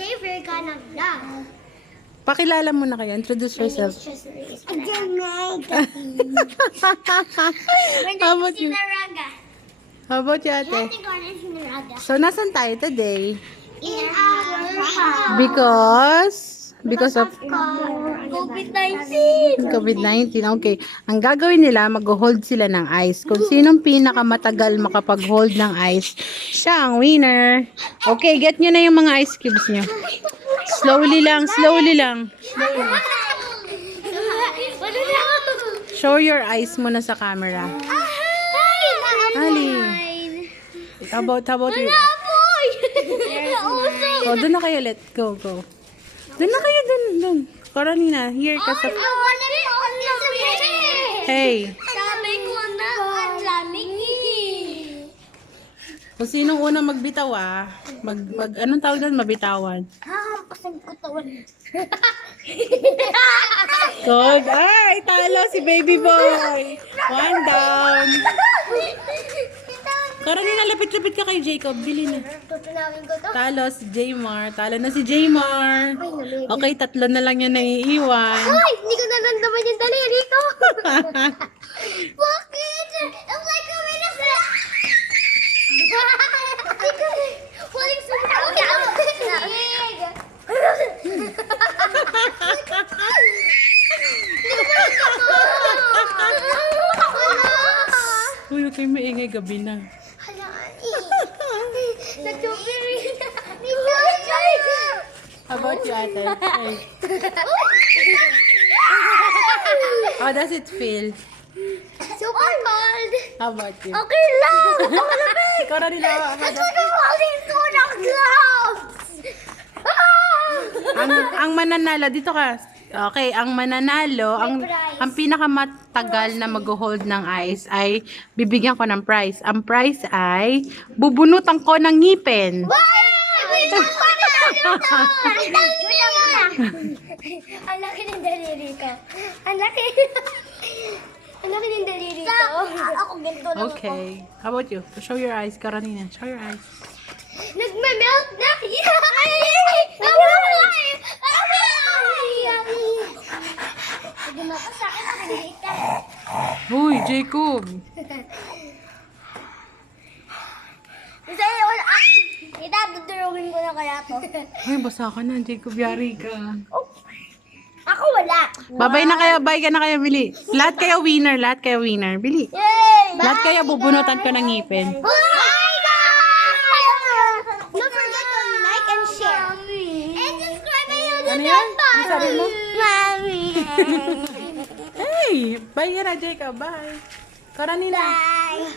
today we're gonna vlog. Pakilala mo na kayo. Introduce My name yourself. is Chesney. How about you? Naraga. How about you, ate? Nothing on is Naraga. So, nasan tayo today? In our house. Because of COVID-19. COVID-19. Okay. Ang gagawin nila, mag-hold sila ng ice. Kung sinong pinakamatagal makapag-hold ng ice, siya ang winner. Okay, get nyo na yung mga ice cubes nyo. Slowly lang, slowly lang. Show your eyes muna sa camera. Ali. How about you? Oh, doon na kayo. Let's go. Doon na kayo, doon. Karanina, here ka sa... Hey. Sabi ko na, ang lamig eh. Kung sinong unang magbitaw anong tawag doon? Mabitawan. Hahampasan ko tawan. Good. Ay, talo si baby boy. One down. Karanina, lapit-lapit ka kay Jacob. Bili na. Tutunawin ko to. Talo si Jaymar. Talo na si Jaymar. Okay, 3 na lang yung naiiwan. Ay, hindi ko naramdaman yung daliri ko. Bakit? Ang like ko may nasa... Waling sumunod ako. Uy, okay, maingay gabi na. How about you, ate? Hey. How does it feel? Super cold. How about you? Okay lang. Ako malamig. Karanina, It's like I'm holding two of gloves. ang mananalo, dito ka. Okay, ang mananalo, ang pinakamatagal na mag-hold ng ice ay bibigyan ko ng prize. Ang prize ay bubunutan ko ng ngipin. Ang laki ng daliri ko. Ang laki. Ang laki ng daliri ko. Ako ganito lang ako. Okay. How about you? Show your eyes, Karanina. Show your eyes. Nagme-melt na. Hindi mapasakit ang halikan. Uy, Jacob. Kasi wala itadudurugin ko na kaya to. Ay, basa ka na, Jacob. Yari ka. Ako wala. Babay na kayo, bye ka na kayo, Bili. Lahat kayo winner, Bili. Yay! Lahat kayo bubunutan ko ng ngipin. Bye guys! Don't forget to like and share. And subscribe to YouTube. Ano yan? Ano sabi mo? Mommy. Hey! Bye ka na, Jacob. Bye. Karanina. Bye.